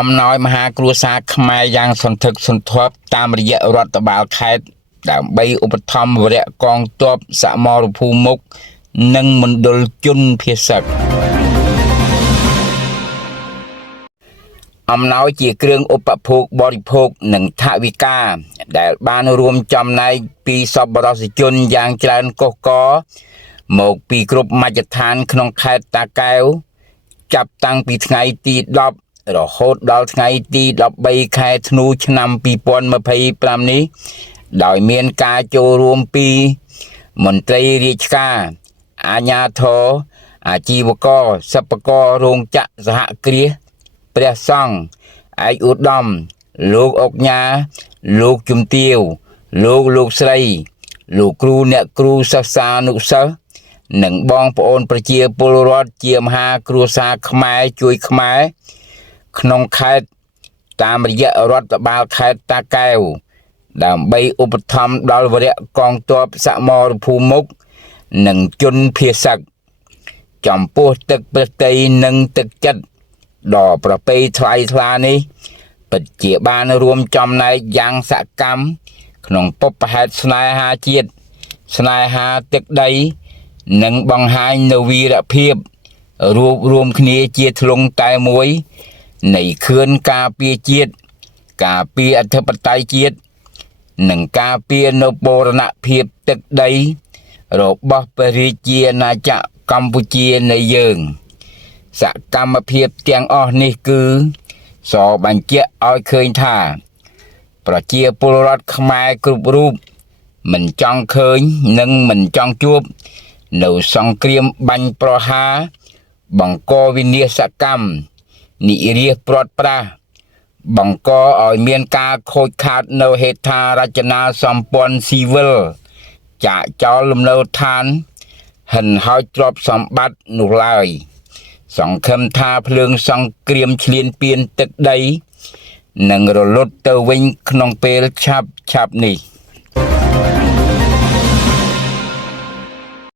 អំណោយមហាគ្រួសារខ្មែរយ៉ាងសន្ធឹកសន្ធាប់តាមរយៈរដ្ឋបាលខេត្តដើម្បីឧបត្ថម្ភវរៈកងទ័ពសមរភូមិមុខនិងមណ្ឌលជនភៀសឹកអំណោយជាគ្រឿងឧបភោគបរិភោគនិងថវិកាដែលបានរួមចំណែកពីសប្បុរសជនយ៉ាងច្រើនកុះករមកពីគ្រប់មជ្ឈដ្ឋានក្នុងខេត្តតាកែវចាប់តាំងពីថ្ងៃទី10រហូតដល់ថ្ងៃទី13ខែធ្នូឆ្នាំ2025នេះដោយមានការចូលរួមពីមន្ត្រីរាជការអាជ្ញាធរអាជីវករសិប្បកររោងចក្រសហគ្រាសព្រះសង្ឃឯកឧត្តមលោកអុកញ៉ាលោកជំទាវលោកស្រីលោកគ្រូអ្នកគ្រូសិស្សានុសិស្សនិងបងប្អូនប្រជាពលរដ្ឋជាមហាគ្រួសារខ្មែរជួយខ្មែរក្នុងខេត្តតាមរយៈរដ្ឋបាលខេត្តតាកែវដើម្បីឧបត្ថម្ភដល់វរៈកងទ័ពសមរភូមិមុខនិងជនភៀសសឹកចំពោះទឹកប្រតីនិងទឹកចិត្តដ៏ប្រពៃថ្លៃថ្លានេះពិតជាបានរួមចំណែកយ៉ាងសកម្មក្នុងពុព្វហេតុស្នេហាជាតិស្នេហាទឹកដីនិងបង្ហាញនូវវីរភាពរួបរวมគ្នាជាធ្លុងតែមួយនៃខឿនការពារជាតិការពារអធិបតេយ្យជាតិនិងការពារនៅបូរណភាពទឹកដីរបស់ព្រះរាជាណាចក្រកម្ពុជានៃយើងសកម្មភាពទាំងអស់នេះគឺសបញ្ជាក់ឲ្យឃើញថាប្រជាពលរដ្ឋខ្មែរគ្រប់រូបមិនចង់ឃើញនិងមិនចង់ជួបនៅសង្គ្រាមបាញ់ប្រហារបង្កវិនាសកម្មនិរាសព្រាត់ប្រាសបង្កឲ្យមានការខូចខាតនៅហេដ្ឋារចនាសម្ព័ន្ធស៊ីវិលចាកចោលលំនៅឋានហិនហោចទ្រព្យសម្បត្តិនោះឡើយសង្ឃឹមថាភ្លើងសង្គ្រាមឈ្លានពានទឹកដីនឹងរលត់ទៅវិញក្នុងពេលឆាប់ៗនេះ